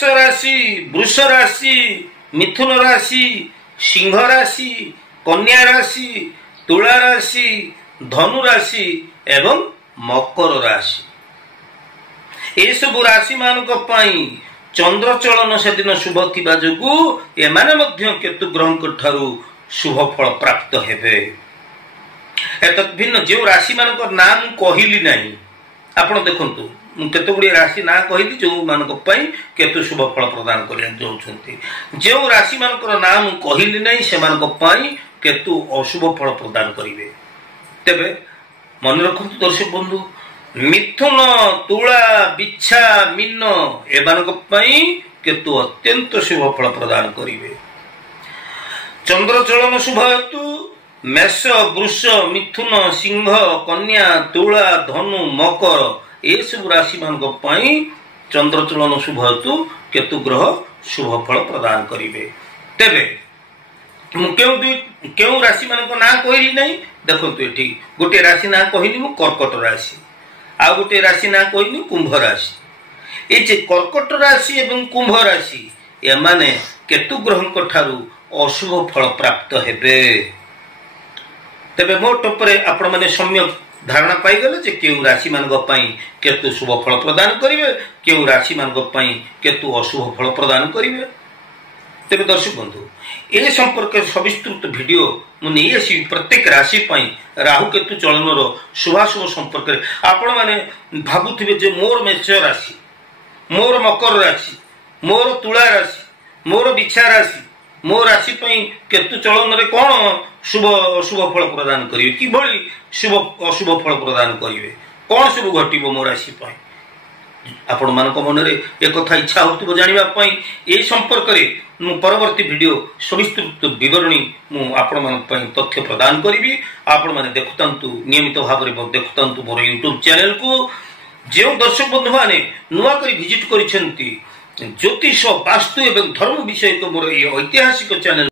मेष राशि, वृष राशि, मिथुन राशि, सिंह राशि, कन्या राशि, तुला राशि, धनु राशि एवं मकर राशि। ये सब राशि मान चंद्र चलन से दिन शुभ थिबा जोगु एमाने मध्य केतु ग्रह ठारू शुभ फल प्राप्त हेबे। एतत् भिन्न जो राशि मान नाम कहली नहीं, आपण देखंतु केते गुडी राशि ना कहली जो मान केतु शुभ फल प्रदान कर जो राशि मान नाम कहली नहीं से केतु अशुभ फल प्रदान करेंगे। तेबे मन रखु दर्शक बंधु, मिथुन, तुला, बिच्छा, मीन एमानक केतु अत्यंत शुभ फल प्रदान करेंगे। चंद्र चलन शुभ हेतु मेष, वृष, मिथुन, सिंह, कन्या, तुला, धनु, मकर ये सब राशि मान चंद्र चलन शुभ हेतु केतु ग्रह शुभ फल प्रदान करेंगे। तेबे क्यों राशि मान ना कहली नहीं, देखो ये गोटे राशि ना कहली मु कर्कट राशि, आ गोटे राशि ना कहली कुंभ राशि। ये कर्कट राशि एवं कुंभ राशि एमाने केतु ग्रह ठारू अशुभ फल प्राप्त हेबे। तेबे मोट उपरे आपण माने सम्यक धारणा पाईगले जे क्यों राशि मान केतु शुभ फल प्रदान करेंगे, क्यों राशि मान केतु अशुभ फल प्रदान करेंगे। तेरे दर्शक बंधु ए संपर्क सविस्तृत वीडियो मुझे प्रत्येक राशि राहु केतु चलन शुभाशुभ संपर्क आपण मैंने भावुवे जे मोर मेष राशि, मोर मकर राशि, मोर तुला राशि, मोर बिछा राशि, मो राशि केतु चलन रे कौन शुभ अशुभ फल प्रदान करेंगे, कि शुभ अशुभ फल प्रदान करेंगे, कौन सब घटो मो राशि आपण मान मन में एक कथा इच्छा हो जानापी ये संपर्क में परवर्ती वीडियो सविस्तृत विवरणी मुझे तथ्य प्रदान करी। आपण मैंने देखुतु नियमित भाव में देखुतु मोर यूट्यूब चैनल को जो दर्शक बंधु मैंने नुआ कर विजिट कर ज्योतिष, वास्तु एवं धर्म विषय को मोर ये ऐतिहासिक चैनल